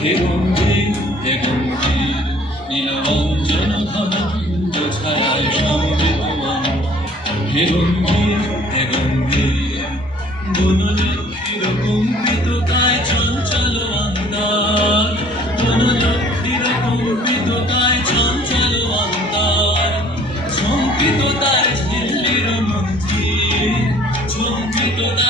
হে গম্ভীর হে গম্ভীর নীলরঞ্জন ঘন কুঞ্জ ছায়ায় সমৃতমান হে গম্ভীর হে গম্ভীর, বনলক্ষ্মীর কম্পিত কায় চঞ্চল শঙ্কিত তার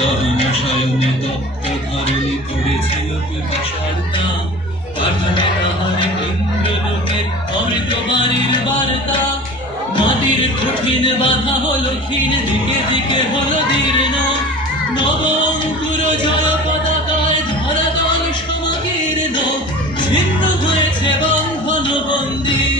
দহন শয়নে ধরণী করেছিল পিপাসার দাম পাঠালে তাহারে ইন্দ্রলোকে অমৃত বার্তা মাটির কঠিন বাধা হলো ক্ষীণ দিকে দিকে হলো পতাকায় ধরাতল সমাকীর্ণ ছিন্ন বন্ধন বন্দির।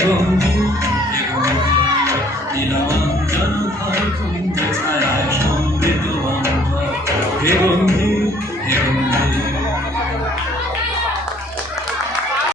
গম্ভীর নীলঞ্জন ঘন কুঞ্জ ছায়া সমৃত হে গম্ভীর